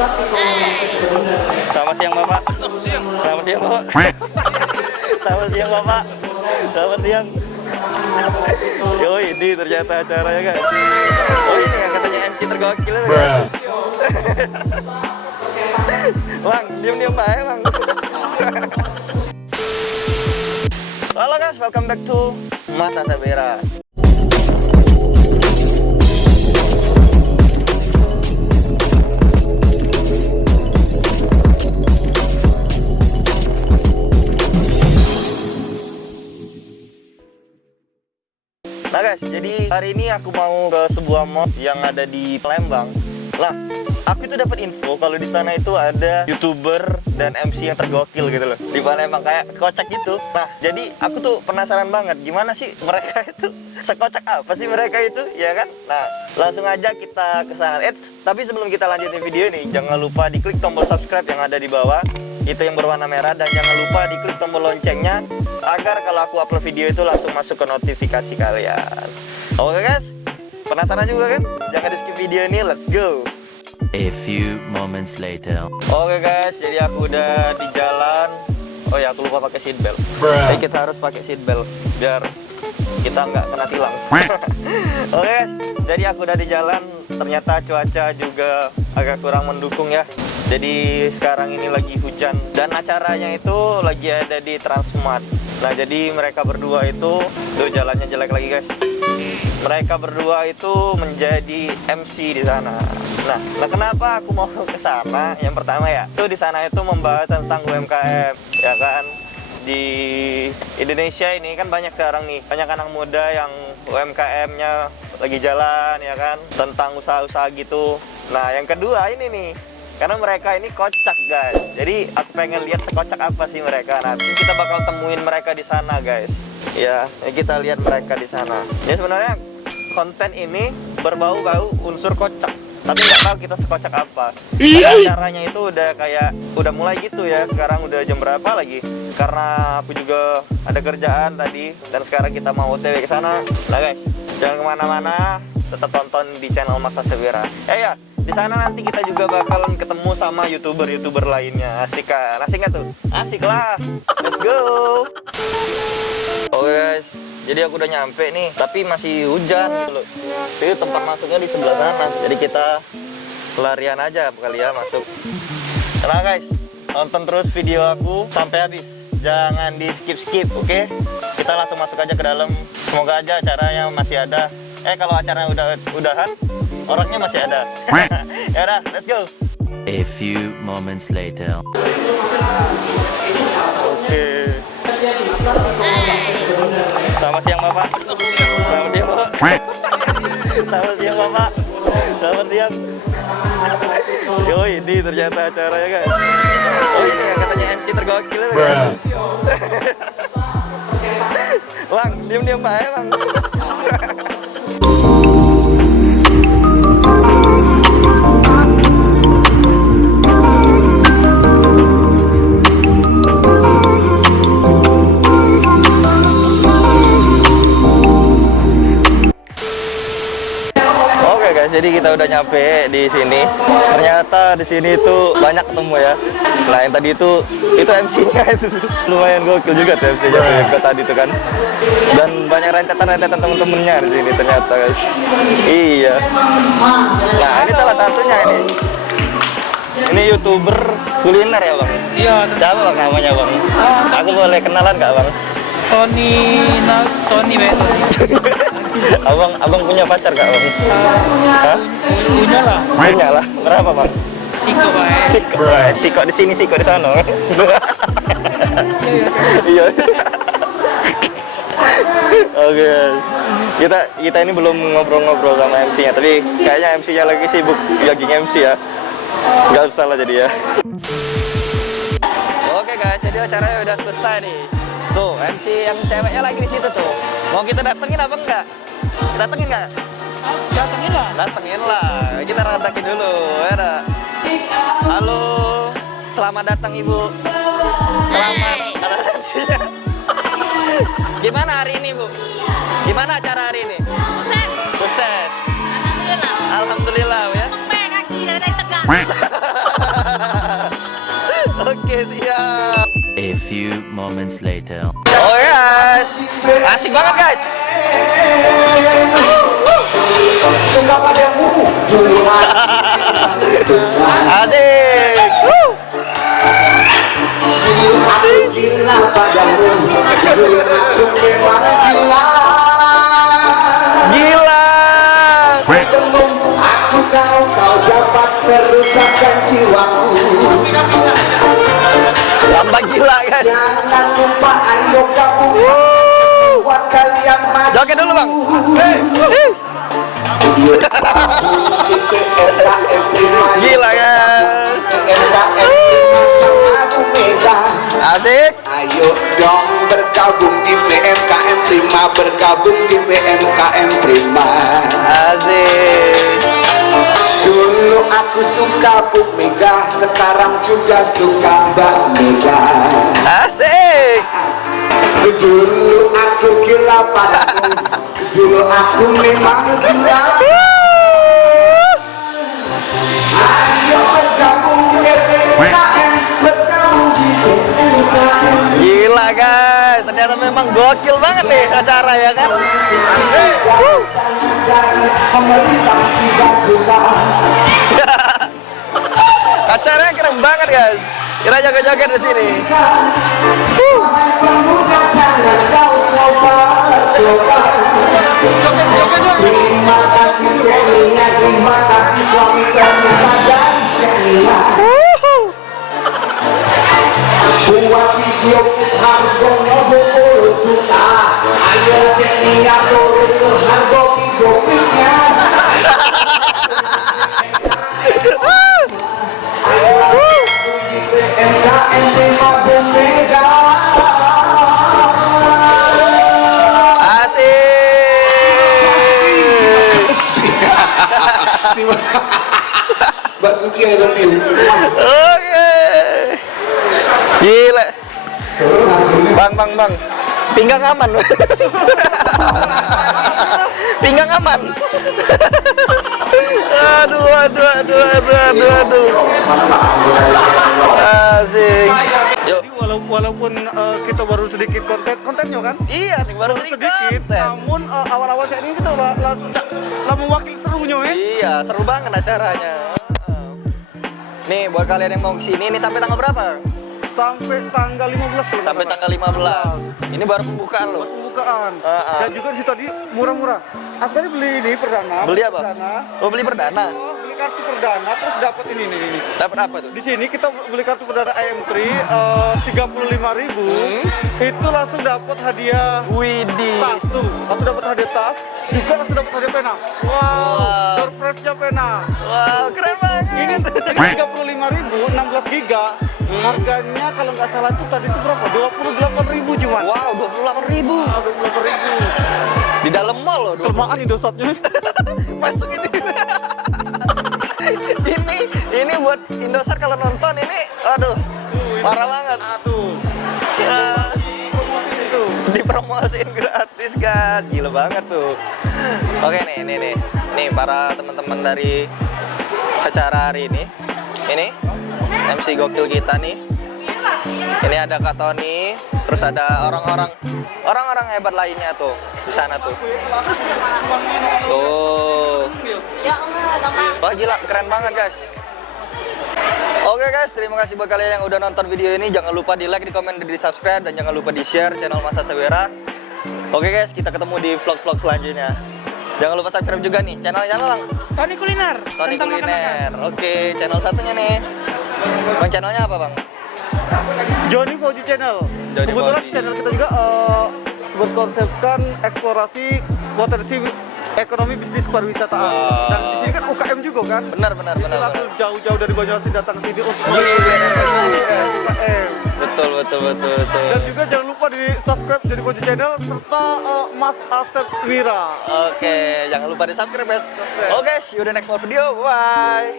Selamat siang Bapak. Selamat siang Bapak. Selamat siang Bapak. Selamat siang. Yo, ini ternyata acaranya guys. Oh, ini yang katanya MC tergokil ya, guys. Bang, diam-diam baik Bang. Halo guys, welcome back to Masa Sabera. Nah guys, jadi hari ini aku mau ke sebuah mall yang ada di Palembang. Lah, aku itu dapat info kalau di sana itu ada YouTuber dan MC yang tergokil gitu loh. Di Palembang kayak kocak gitu. Nah, jadi aku tuh penasaran banget gimana sih mereka itu, sekocak apa sih mereka itu, ya kan? Nah, langsung aja kita ke sana. Tapi sebelum kita lanjutin video ini, jangan lupa diklik tombol subscribe yang ada di bawah. Itu yang berwarna merah, dan jangan lupa diklik tombol loncengnya agar kalau aku upload video itu langsung masuk ke notifikasi kalian. Oke guys, penasaran juga kan? Jangan di skip video ini, let's go. A few moments later. Oke guys, jadi aku udah di jalan. Oh ya, aku lupa pakai seatbelt. Jadi kita harus pakai seatbelt biar kita nggak kena tilang. Oke guys, jadi aku udah di jalan. Ternyata cuaca juga agak kurang mendukung ya. Jadi sekarang ini lagi hujan dan acaranya itu lagi ada di Transmart. Nah, jadi mereka berdua itu, tuh jalannya jelek lagi guys. Mereka berdua itu menjadi MC di sana. Nah, kenapa aku mau ke sana? Yang pertama ya, itu di sana itu membahas tentang UMKM, ya kan? Di Indonesia ini kan banyak sekarang nih, banyak anak muda yang UMKM-nya lagi jalan, ya kan? Tentang usaha-usaha gitu. Nah, yang kedua ini nih, karena mereka ini kocak guys. Jadi aku pengen lihat sekocak apa sih mereka. Nanti kita bakal temuin mereka di sana guys. Ya, kita lihat mereka di sana. Ya sebenarnya konten ini berbau-bau unsur kocak. Tapi nggak tahu kita sekocak apa. Caranya itu udah mulai gitu ya. Sekarang udah jam berapa lagi? Karena aku juga ada kerjaan tadi dan sekarang kita mau OTW ke sana. Nah guys, jangan kemana-mana. Tetap tonton di channel Masa Sabera. Ya. Di sana nanti kita juga bakalan ketemu sama YouTuber lainnya. Asik kan? Asik nggak tuh? Asik lah. Let's go. Oke guys, jadi aku udah nyampe nih, tapi masih hujan gitu loh. Jadi tempat masuknya di sebelah sana. Jadi kita pelarian aja kali ya masuk. Nah guys, tonton terus video aku sampai habis. Jangan di skip, oke? Kita langsung masuk aja ke dalam. Semoga aja acaranya masih ada. Kalau acaranya udahan, orangnya masih ada. Ya udah, let's go. A few moments later. Oke. Selamat siang Bapak. Selamat siang Bapak. Selamat siang Bapak. Selamat siang. Yo, ini ternyata acaranya guys. Oh, ini yang katanya MC tergokil ya. Bang, diam-diam baik Bang. Jadi kita udah nyampe di sini. Ternyata di sini itu banyak ketemu ya. Nah, yang tadi itu MC-nya itu lumayan gokil juga tuh MC-nya tuh yang tadi itu kan. Dan banyak rentetan temen-temennya di sini ternyata guys. Iya. Nah, ini salah satunya ini. Ini YouTuber kuliner ya Bang? Iya. Siapa Bang namanya Bang? Aku boleh kenalan nggak Bang? Tony. Abang punya pacar gak Bang? Hah? Punya lah. Berapa Bang? Siko di sini, Siko di sana. Iya. Oke. Kita ini belum ngobrol-ngobrol sama MC-nya, tapi kayaknya MC-nya lagi sibuk jogging MC ya. Gak usah lah jadi ya. Oke guys, jadi acaranya udah selesai nih. Tuh, MC yang ceweknya lagi di situ tuh. Mau kita datengin apa enggak? Datengin nggak? Datengin lah. Kita radakin dulu, ya dah. Halo, selamat datang Ibu. Selamat atas MC-nya. Gimana hari ini Bu? Gimana acara hari ini? Sukses. Alhamdulillah ya. few moments later. Oh guys, asik banget guys. Suka padamu dulu Asik. aku gila padamu dulu aku memang gila Gila. Belum aku tahu kau dapat merusakkan jiwaku Lambang gila guys. jangan lupa ayo kamu buat kalian maju Joget dulu bang. Gila kan. Asik. Ayo dong bergabung di PMKM Prima, bergabung di PMKM Prima. Asik. Dulu aku suka Bu Mega, sekarang juga suka Mbak Mega. Asik. Dulu aku gila padamu, dulu aku memang gila. Ayo bergabung di PMKM, bergabung di PMKM. Gila guys, ternyata memang gokil banget nih acara ya kan. Pemerintah tidak guna. Acaranya keren banget guys. Kita joget-joget di sini. Pemuda jangan kau coba. Terima kasih Cenia, terima kasih suami tercinta dan Cenia. Buat video harganya 20 juta. Ayo Cenia turun ke harga videonya. MKM Prima Bu Mega. Asik. Mbak Suci, I love you. Oke. Gila. Bang. Pinggang aman. Pinggang aman. Aduh. Asik. Yuk. Jadi walaupun kita baru sedikit kontennya kan? Iya, nih baru sedikit. Namun awal-awal saat ini kita langsung mewakili serunya ya. Iya, seru banget acaranya. Nih, buat kalian yang mau kesini, ini sampai tanggal berapa? Sampai tanggal 15 kalau Sampai nggak tanggal 15. Ini baru pembukaan salah. loh. Pembukaan. Ah. Dan juga di situ tadi murah-murah. Aku tadi beli ini perdana. Beli apa? Perdana. Oh, beli perdana. Oh, beli kartu perdana terus dapat ini nih. Dapat apa tuh? Di sini kita beli kartu perdana IM3 35.000. Itu langsung dapat hadiah Widih. tas tuh. Langsung dapat hadiah tas, juga langsung dapat hadiah pena. Wow. Surprise-nya pena. Wow, keren banget. Ini 35.000, 16 giga. Harganya kalau nggak salah tuh tadi itu berapa? 28.000 cuman. Wow, 28.000. 28.000. Di dalam mall loh. Kelemahan Indosatnya. Masuk ini. ini buat Indosat kalau nonton ini, aduh, parah banget. Tuh. Ya, Promosi itu. dipromosiin gratis guys, gila banget tuh. Oke nih para teman-teman dari acara hari ini. Ini MC gokil kita nih. Ini ada Kak Tony, terus ada orang-orang hebat lainnya tuh di sana tuh. Tuh. Wah gila, keren banget guys. Oke guys, terima kasih buat kalian yang udah nonton video ini. Jangan lupa di like, di komen, di subscribe, dan jangan lupa di share channel Mas Asawera. Oke guys, kita ketemu di vlog-vlog selanjutnya. Jangan lupa subscribe juga nih channelnya Bang. Tony Kuliner. Tony Tentang Kuliner. makan-makan. Oke, channel satunya nih. Bang, channelnya apa Bang? Johnny Fauji Channel. Johnny Kebetulan Fauji. channel kita juga berkonsepkan eksplorasi potensi ekonomi bisnis pariwisataan. Wow. Dan di sini kan UKM juga kan. Benar. Jadi langsung jauh-jauh dari Banyuasin datang ke sini untuk Iya, UKM. betul. Dan juga jangan lupa di subscribe Johnny Fauji Channel serta Mas Asep Wira. Oke, jangan lupa di subscribe guys. Oke, see you the next more video. Bye.